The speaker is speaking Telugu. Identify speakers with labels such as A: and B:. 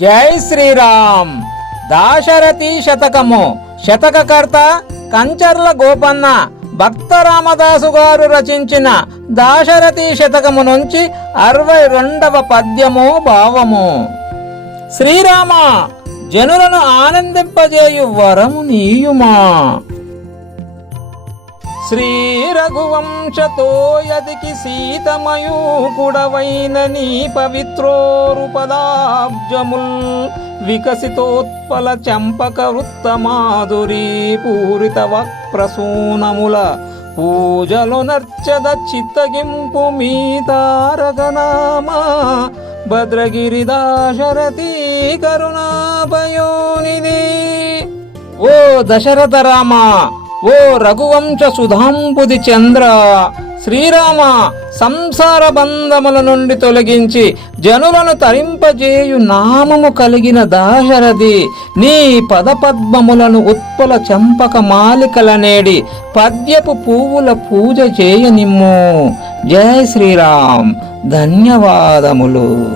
A: జై శ్రీరామ్ దాశరథి శతకము శతకకర్త కంచర్ల గోపన్న భక్త రామదాసు గారు రచించిన దాశరథి శతకము నుంచి అరవై రెండవ పద్యము భావము. శ్రీరామ జనులను ఆనందింపజేయు వరము నీయుమా. శ్రీ రఘువంశతో యదికి సీతమయూకుడవైన నీ పవిత్రోరుపదాబ్జముల్ వికసితోత్పల చంపక వృత్తమాధురీ పూరిత వక్ప్రసూనముల పూజలు నర్చద చిత్తగింపు మీ తారకనామా భద్రగిరి దాశరథి కరుణాపయోనిధి ఓ దశరథ రామా! ఓ రఘువంశ సుధాంబుది చంద్ర శ్రీరామ సంసార బంధముల నుండి తొలగించి జనులను తరింపజేయు నామము కలిగిన దాశరథి నీ పదపద్మములను ఉత్పల చంపక మాలికలనేడి పద్యపు పువ్వుల పూజ చేయనిమ్ము. జయ శ్రీరామ్. ధన్యవాదములు.